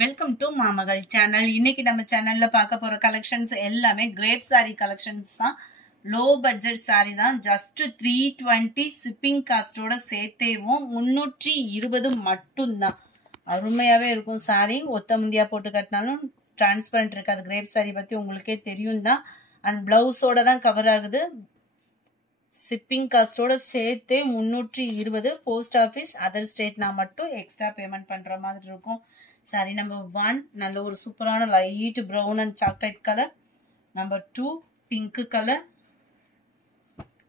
Welcome to மாமகள் channel. இன்னைக்கு நம்ம சேனல்ல பார்க்க போற கலெக்ஷன்ஸ் எல்லாமே கிரேப் சாரி கலெக்ஷன்ஸ் தான். லோ பட்ஜெட் சாரி தான். ஜஸ்ட் 320 ஷிப்பிங் காஸ்டோட சேர்த்தேவும் 320 மட்டும்தான். அருமையாவே இருக்கும் சாரி. ஒத்த முந்தியா போட்டு கட்டினாலும் டிரான்ஸ்பரண்ட் இருக்காது. கிரேப் சாரி பத்தி உங்களுக்கே தெரியும் தான். அண்ட் பிளவுஸோட தான் கவர் ஆகுது. ஷிப்பிங் காஸ்டோட சேர்த்தே 320. போஸ்ட் ஆஃபீஸ் அதர் ஸ்டேட்னா மட்டும் எக்ஸ்ட்ரா பேமெண்ட் பண்ற மாதிரி இருக்கும். சாரி நம்பர் 1 நல்ல ஒரு சூப்பரான light brown and chocolate colour. Number 2 pink colour.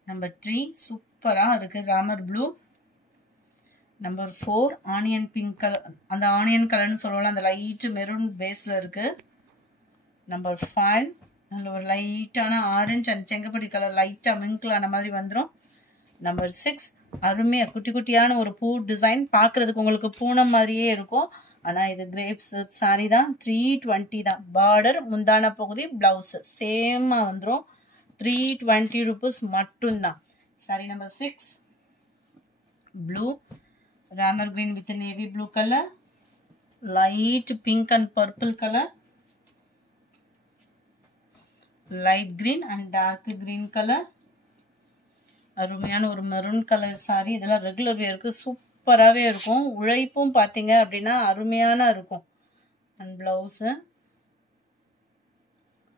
Number 3 சூப்பரா இருக்கு Ramar blue. Number 4 onion pink colour. அந்த ஆனியன் கலர்னு சொல்லுவோம்ல, அந்த லைட் மெரூன் பேஸ்ல இருக்கு. நம்பர் 5 நல்ல ஒரு லைட்டான ஆரஞ்சு அண்ட் செங்கப்படி கலர், லைட்டா மிங்கிள் ஆன மாதிரி வந்துடும். நம்பர் 6 அருமையா குட்டி குட்டியான ஒரு பூ டிசைன். பாக்குறதுக்கு உங்களுக்கு பூனம் மாதிரியே இருக்கும். ஆனா இது கிரேப் சில்க் சாரி தான். 320 தான். பார்டர் முந்தான பகுதி பிளவுஸ் சேமா வந்துடும். 320 rupees மட்டும்தான். Sari number 6 blue Ramar green with navy blue colour, light pink and purple colour, light green and dark green colour. அருமையான ஒரு மெரூன் கலர் சாரி. இதெல்லாம் ரெகுலர் வேருக்கு சூப்பராகவே இருக்கும். உழைப்பும் பார்த்தீங்க அப்படின்னா அருமையான இருக்கும். அண்ட் பிளவுஸு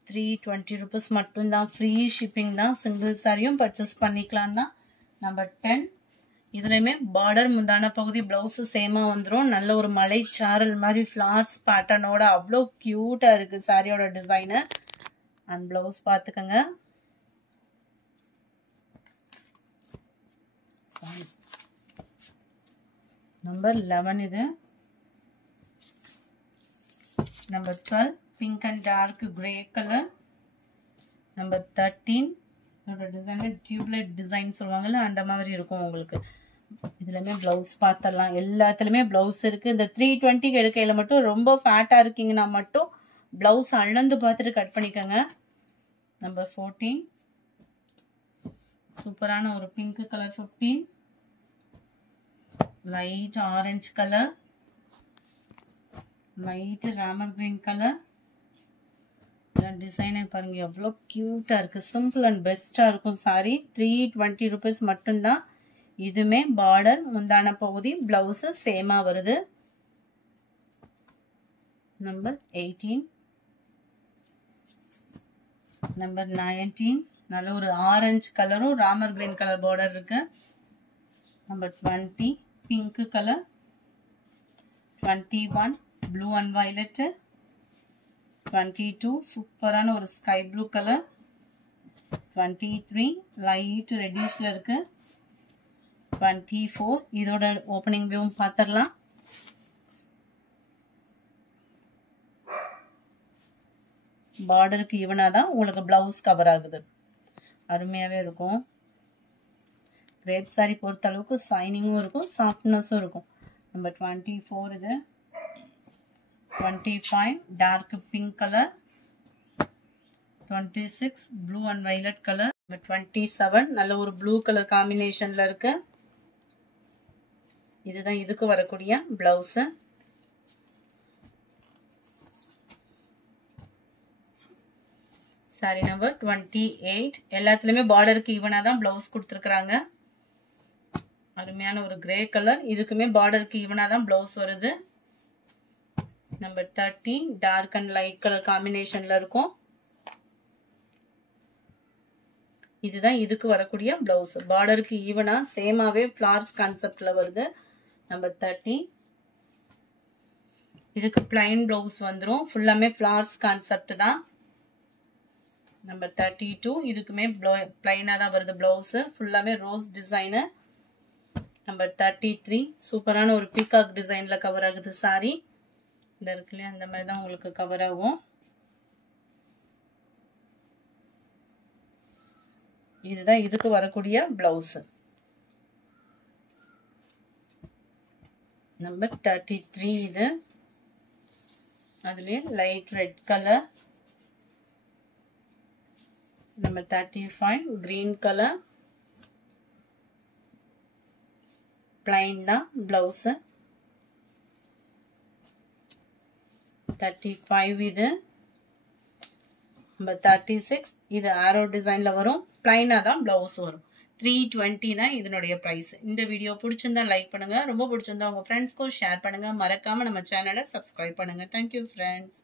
320 rupees மட்டும்தான். ஃப்ரீ ஷிப்பிங் தான். சிங்கிள் சாரியும் பர்ச்சேஸ் பண்ணிக்கலாம் தான். நம்பர் 10 இதுலையுமே பார்டர் முந்தான பகுதி பிளவுஸ் சேமா வந்துடும். நல்ல ஒரு மலை சாரல் மாதிரி ஃபிளார்ஸ் பேட்டர்னோட அவ்வளோ கியூட்டா இருக்கு சாரியோட டிசைனு. அண்ட் பிளவுஸ் பார்த்துக்கங்க. நம்பர் 11 இது. Number 12 pink and dark grey colour. Number 13 இதோட டிசைன் டியூப்லைட் டிசைன் சொல்லுவாங்கல்ல, அந்த மாதிரி இருக்கும் உங்களுக்கு. இதுலயுமே பிளவுஸ் பார்த்தரலாம். எல்லாத்துலயுமே பிளவுஸ் இருக்கு. இந்த 320 எடுக்கையில மட்டும் ரொம்ப ஃபேட்டா இருக்கீங்கன்னா மட்டும் பிளவுஸ் அளந்து பார்த்துட்டு கட் பண்ணிக்கோங்க. நம்பர் 14 சூப்பரான ஒரு pink colour. 15 light orange colour, light Ramar green colour. டிசைனை பாருங்க எவ்வளோ கியூட்டா இருக்கு. சிம்பிள் அண்ட் பெஸ்டா இருக்கும் சாரி. 320 rupees மட்டும்தான். இதுமே பார்டர் முந்தான பகுதி பிளவுஸ் சேமா வருது. நம்பர் 18 நம்பர் 19 நல்ல ஒரு ஆரஞ்சு கலரும் ராமர் கிரீன் கலர் பார்டர் இருக்கு. Number 20 pink colour. 21 blue and violet. 22 சூப்பரான ஒரு ஸ்கை ப்ளூ கலர். 23 லைட் ரெட்டிஷ்ல இருக்கு. 24 இதோட ஓப்பனிங் வியூவும் பார்த்துடலாம். பார்டருக்கு ஈவனா தான் உங்களுக்கு பிளவுஸ் கவர் ஆகுது. அருமையாவே இருக்கும். கிரேப் சாரி பொறுத்த அளவுக்கு சைனிங்கும் இருக்கும், சாஃப்ட்னஸும் இருக்கும். நம்பர் 24 இது. 25 dark pink colour. 26 blue and violet colour. 27 நல்ல ஒரு ப்ளூ கலர் காம்பினேஷன்ல இருக்கு. இதுதான் இதுக்கு வரக்கூடிய பிளவுஸ். சாரி நம்பர் 28 எல்லாத்துலயுமே பார்டருக்கு ஈவனா தான் பிளவுஸ் கொடுத்துருக்காங்க. அருமையான ஒரு கிரே கலர். இதுக்குமே பார்டருக்கு ஈவனா தான் பிளவுஸ் வருது. Number 30 dark and light colour காம்பினேஷன்ல இருக்கும். இதுதான் இதுக்கு வரக்கூடிய பிளவுஸ். பார்டருக்கு ஈவனா சேமாவே ஃபிளார்ஸ் கான்செப்ட்ல வருது. நம்பர் 30 இதுக்கு பிளைன் பிளவுஸ் வந்துடும். ஃபுல்லாமே ஃபிளார்ஸ் கான்செப்ட் தான். நம்பர் 32 இதுக்குமே பிளைனா தான் வருது பிளவுஸ். ஃபுல்லாமே ரோஸ் டிசைனு. நம்பர் 33 சூப்பரான ஒரு பீகாக் டிசைன்ல கவர் ஆகுது சாரி. இந்த இருக்குல்லையா, அந்த மாதிரி தான் உங்களுக்கு கவர் ஆகும். இதுதான் இதுக்கு வரக்கூடிய பிளவுஸ். நம்பர் 33 இது. அதுலயே light red colour. Number 35 green colour. Plain தான் பிளவுஸ். 35 இது. நம்ம 36 இது ஆரோ டிசைன்ல வரும். பிளைனா தான் பிளவுஸ் வரும். 320 தான் இதனுடைய பிரைஸ். இந்த வீடியோ பிடிச்சிருந்தா லைக் பண்ணுங்க. ரொம்ப பிடிச்சிருந்தா உங்க ஃப்ரெண்ட்ஸ்க்கும் ஷேர் பண்ணுங்க. மறக்காம நம்ம சேனலை சப்ஸ்கிரைப் பண்ணுங்க. Thank you friends.